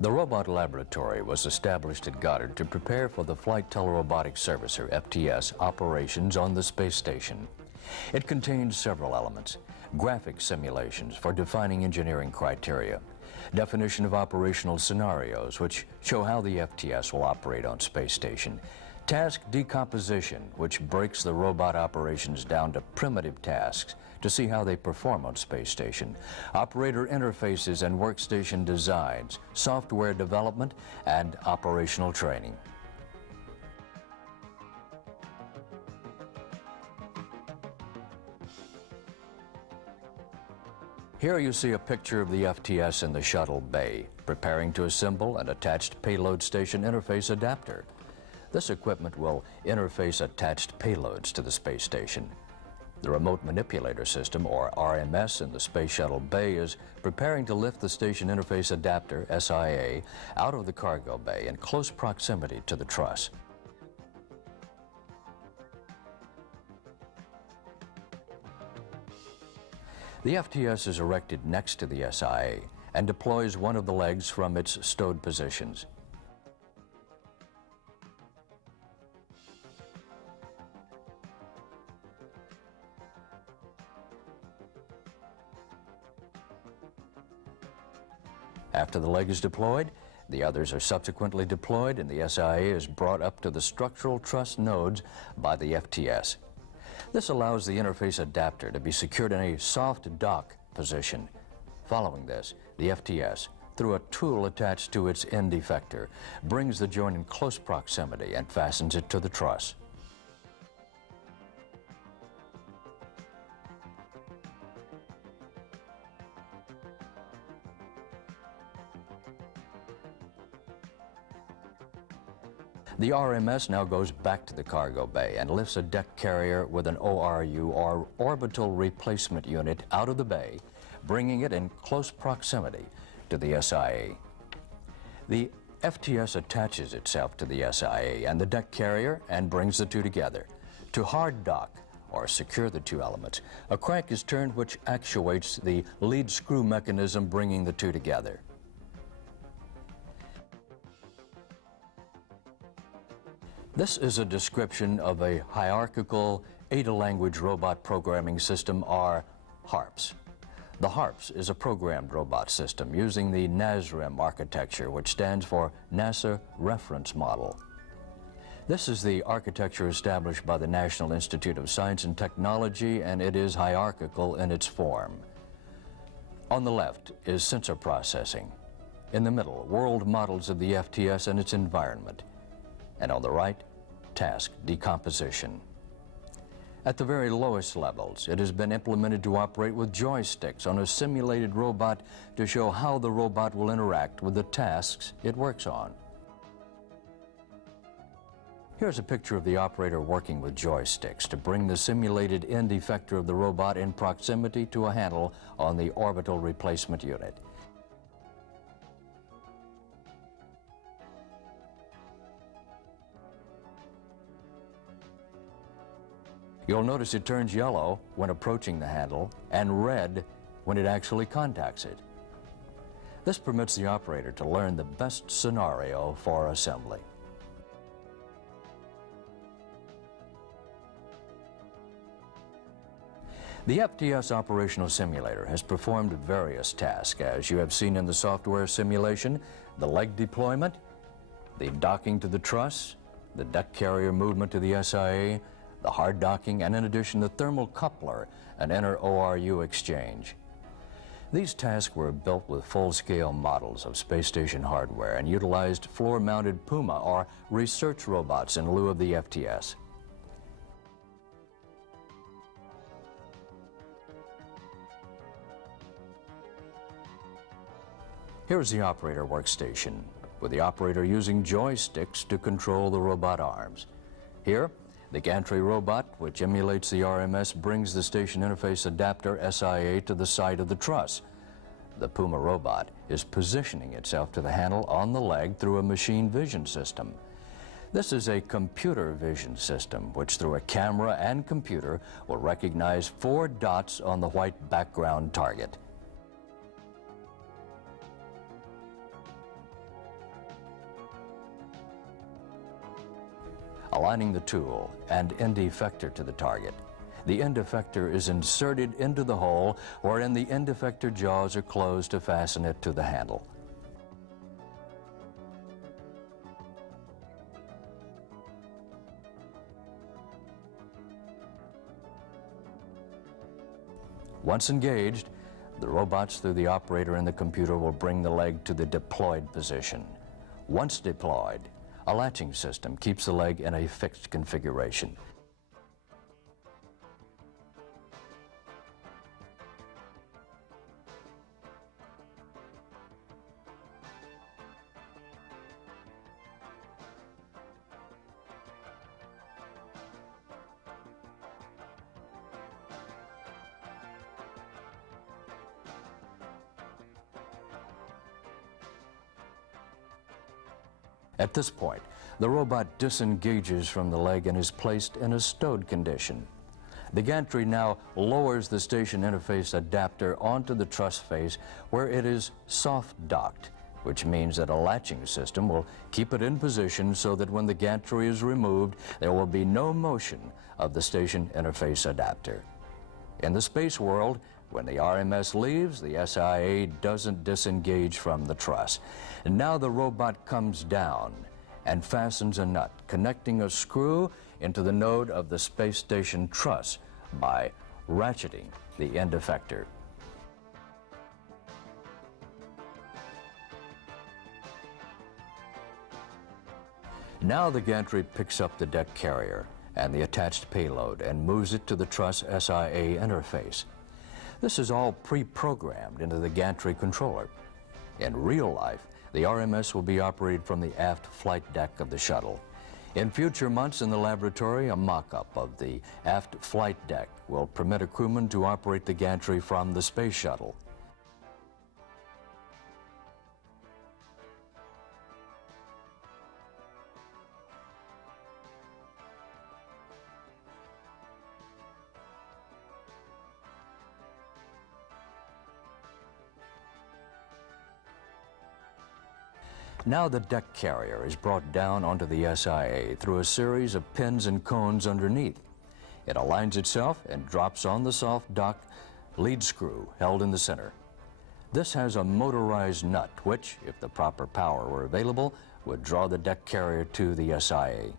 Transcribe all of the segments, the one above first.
The Robot Laboratory was established at Goddard to prepare for the Flight Telerobotics Service, or FTS, operations on the space station. It contained several elements: graphic simulations for defining engineering criteria, definition of operational scenarios which show how the FTS will operate on space station, task decomposition, which breaks the robot operations down to primitive tasks to see how they perform on space station, operator interfaces and workstation designs, software development, and operational training. Here you see a picture of the FTS in the shuttle bay, preparing to assemble an attached payload station interface adapter. This equipment will interface attached payloads to the space station. The remote manipulator system, or RMS, in the space shuttle bay is preparing to lift the station interface adapter, SIA, out of the cargo bay in close proximity to the truss. The FTS is erected next to the SIA and deploys one of the legs from its stowed positions. After the leg is deployed, the others are subsequently deployed and the SIA is brought up to the structural truss nodes by the FTS. This allows the interface adapter to be secured in a soft dock position. Following this, the FTS, through a tool attached to its end effector, brings the joint in close proximity and fastens it to the truss. The RMS now goes back to the cargo bay and lifts a deck carrier with an ORU, or orbital replacement unit, out of the bay, bringing it in close proximity to the SIA. The FTS attaches itself to the SIA and the deck carrier and brings the two together. To hard dock, or secure the two elements, a crank is turned which actuates the lead screw mechanism bringing the two together. This is a description of a hierarchical Ada-language robot programming system, or HARPS. The HARPS is a programmed robot system using the NASREM architecture, which stands for NASA Reference Model. This is the architecture established by the National Institute of Science and Technology, and it is hierarchical in its form. On the left is sensor processing. In the middle, world models of the FTS and its environment. And on the right, task decomposition. At the very lowest levels, it has been implemented to operate with joysticks on a simulated robot to show how the robot will interact with the tasks it works on. Here's a picture of the operator working with joysticks to bring the simulated end effector of the robot in proximity to a handle on the orbital replacement unit. You'll notice it turns yellow when approaching the handle and red when it actually contacts it. This permits the operator to learn the best scenario for assembly. The FTS operational simulator has performed various tasks, as you have seen in the software simulation: the leg deployment, the docking to the truss, the deck carrier movement to the SIA, the hard docking, and in addition the thermal coupler and inner ORU exchange. These tasks were built with full-scale models of space station hardware and utilized floor-mounted Puma, or research robots, in lieu of the FTS. Here's the operator workstation, with the operator using joysticks to control the robot arms. Here, the gantry robot, which emulates the RMS, brings the station interface adapter, SIA, to the side of the truss. The Puma robot is positioning itself to the handle on the leg through a machine vision system. This is a computer vision system, which through a camera and computer will recognize 4 dots on the white background target. aligning the tool and end effector to the target. The end effector is inserted into the hole wherein the end effector jaws are closed to fasten it to the handle. Once engaged, the robots through the operator in the computer will bring the leg to the deployed position. Once deployed, a latching system keeps the leg in a fixed configuration. At this point, the robot disengages from the leg and is placed in a stowed condition. The gantry now lowers the station interface adapter onto the truss face where it is soft docked, which means that a latching system will keep it in position so that when the gantry is removed, there will be no motion of the station interface adapter. In the space world, when the RMS leaves, the SIA doesn't disengage from the truss. And now the robot comes down and fastens a nut, connecting a screw into the node of the space station truss by ratcheting the end effector. Now the gantry picks up the deck carrier and the attached payload and moves it to the truss SIA interface. This is all pre-programmed into the gantry controller. In real life, the RMS will be operated from the aft flight deck of the shuttle. In future months in the laboratory, a mock-up of the aft flight deck will permit a crewman to operate the gantry from the space shuttle. Now the deck carrier is brought down onto the SIA through a series of pins and cones underneath. It aligns itself and drops on the soft dock lead screw held in the center. This has a motorized nut which, if the proper power were available, would draw the deck carrier to the SIA.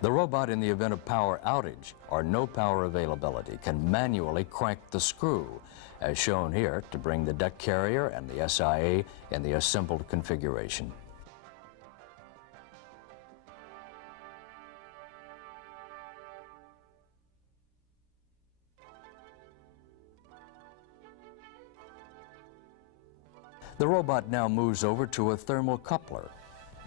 The robot, in the event of power outage or no power availability, can manually crank the screw, as shown here, to bring the deck carrier and the SIA in the assembled configuration. The robot now moves over to a thermal coupler.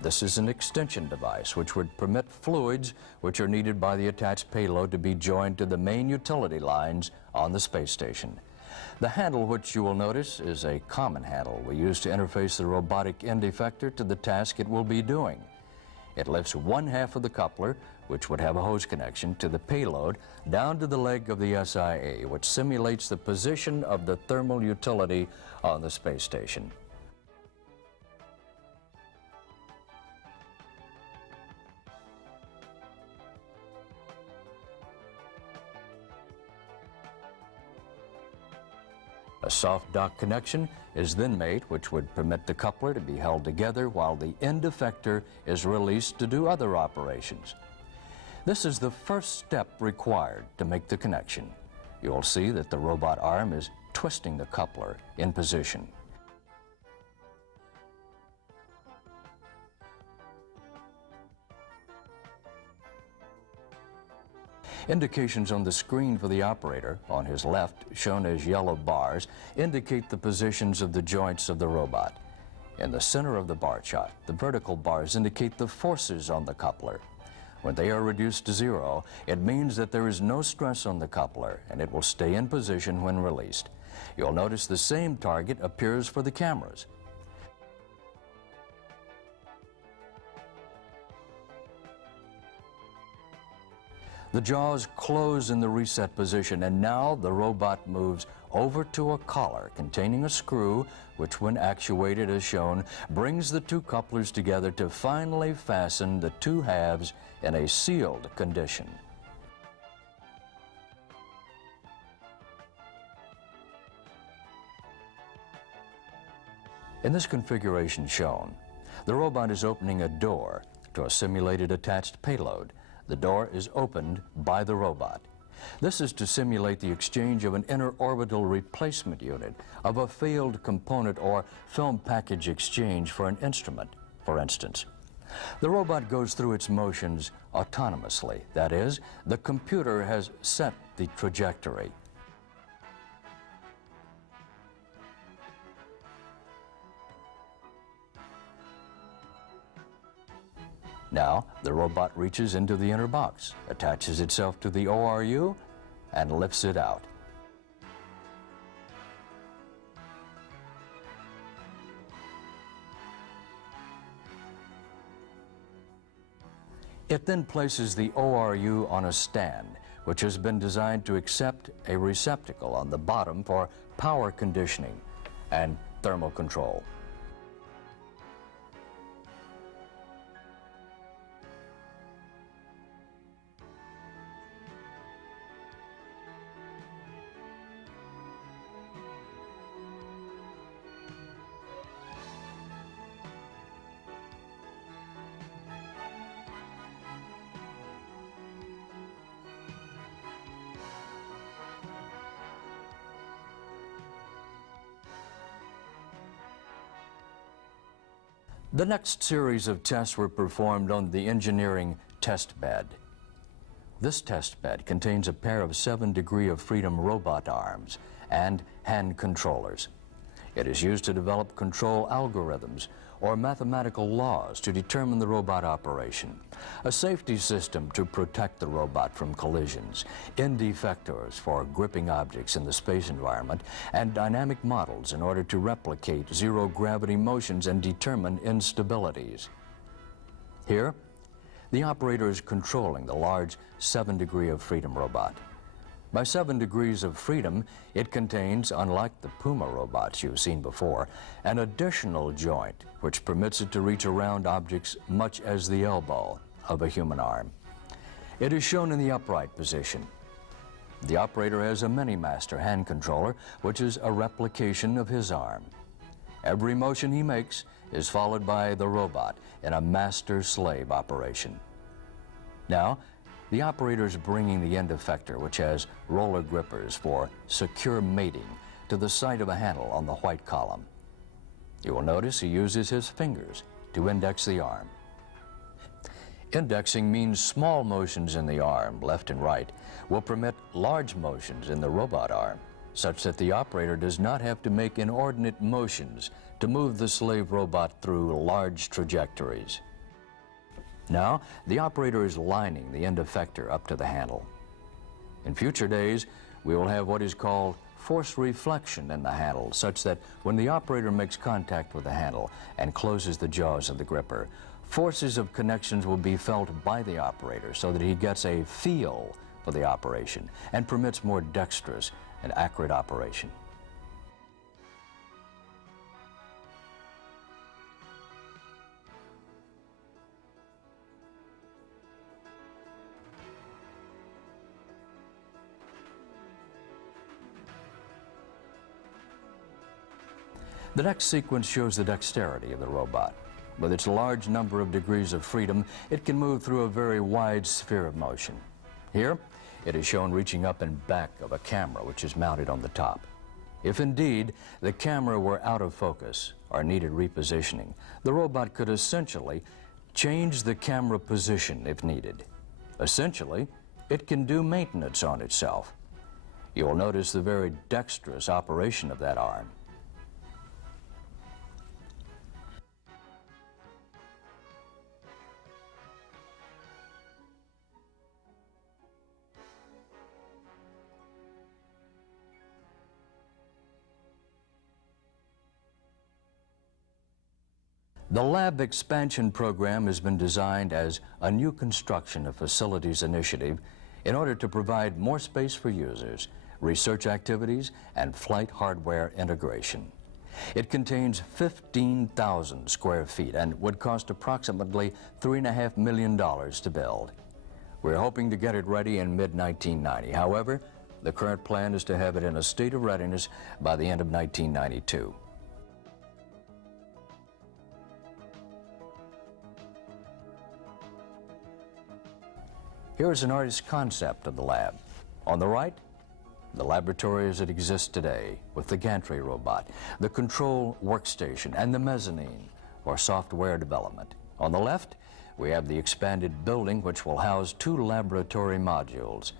This is an extension device which would permit fluids which are needed by the attached payload to be joined to the main utility lines on the space station. The handle, which you will notice, is a common handle we use to interface the robotic end effector to the task it will be doing. It lifts one half of the coupler, which would have a hose connection, to the payload down to the leg of the SIA, which simulates the position of the thermal utility on the space station. A soft dock connection is then made, which would permit the coupler to be held together while the end effector is released to do other operations. This is the first step required to make the connection. You'll see that the robot arm is twisting the coupler in position. Indications on the screen for the operator, on his left, shown as yellow bars, indicate the positions of the joints of the robot. In the center of the bar chart, the vertical bars indicate the forces on the coupler. When they are reduced to zero, it means that there is no stress on the coupler and it will stay in position when released. You'll notice the same target appears for the cameras. The jaws close in the reset position, and now the robot moves over to a collar containing a screw, which when actuated as shown, brings the two couplers together to finally fasten the two halves in a sealed condition. In this configuration shown, the robot is opening a door to a simulated attached payload. The door is opened by the robot. This is to simulate the exchange of an interorbital replacement unit of a failed component or film package exchange for an instrument, for instance. The robot goes through its motions autonomously. That is, the computer has set the trajectory. Now, the robot reaches into the inner box, attaches itself to the ORU, and lifts it out. It then places the ORU on a stand, which has been designed to accept a receptacle on the bottom for power conditioning and thermal control. The next series of tests were performed on the engineering test bed. This test bed contains a pair of 7 degree of freedom robot arms and hand controllers. It is used to develop control algorithms or mathematical laws to determine the robot operation, a safety system to protect the robot from collisions, end effectors for gripping objects in the space environment, and dynamic models in order to replicate zero-gravity motions and determine instabilities. Here, the operator is controlling the large 7 degree of freedom robot. By 7 degrees of freedom, it contains, unlike the Puma robots you've seen before, an additional joint which permits it to reach around objects much as the elbow of a human arm. It is shown in the upright position. The operator has a mini-master hand controller, which is a replication of his arm. Every motion he makes is followed by the robot in a master-slave operation. Now, the operator is bringing the end effector, which has roller grippers for secure mating, to the site of a handle on the white column. You will notice he uses his fingers to index the arm. Indexing means small motions in the arm, left and right, will permit large motions in the robot arm, such that the operator does not have to make inordinate motions to move the slave robot through large trajectories. Now, the operator is lining the end effector up to the handle. In future days, we will have what is called force reflection in the handle, such that when the operator makes contact with the handle and closes the jaws of the gripper, forces of connections will be felt by the operator so that he gets a feel for the operation and permits more dexterous and accurate operation. The next sequence shows the dexterity of the robot. With its large number of degrees of freedom, it can move through a very wide sphere of motion. Here, it is shown reaching up and back of a camera which is mounted on the top. If indeed the camera were out of focus or needed repositioning, the robot could essentially change the camera position if needed. Essentially, it can do maintenance on itself. You will notice the very dexterous operation of that arm. The lab expansion program has been designed as a new construction of facilities initiative in order to provide more space for users, research activities, and flight hardware integration. It contains 15,000 square feet and would cost approximately $3.5 million to build. We're hoping to get it ready in mid-1990. However, the current plan is to have it in a state of readiness by the end of 1992. Here is an artist's concept of the lab. On the right, the laboratory as it exists today, with the gantry robot, the control workstation, and the mezzanine for software development. On the left, we have the expanded building which will house 2 laboratory modules.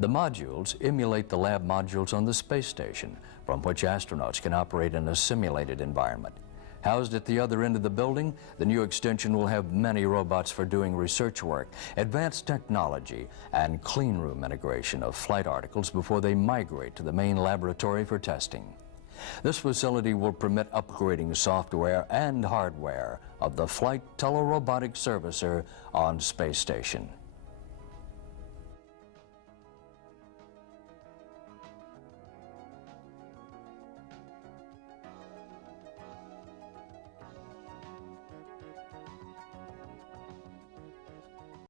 The modules emulate the lab modules on the space station, from which astronauts can operate in a simulated environment. Housed at the other end of the building, the new extension will have many robots for doing research work, advanced technology, and clean room integration of flight articles before they migrate to the main laboratory for testing. This facility will permit upgrading software and hardware of the Flight Telerobotic Servicer on Space Station.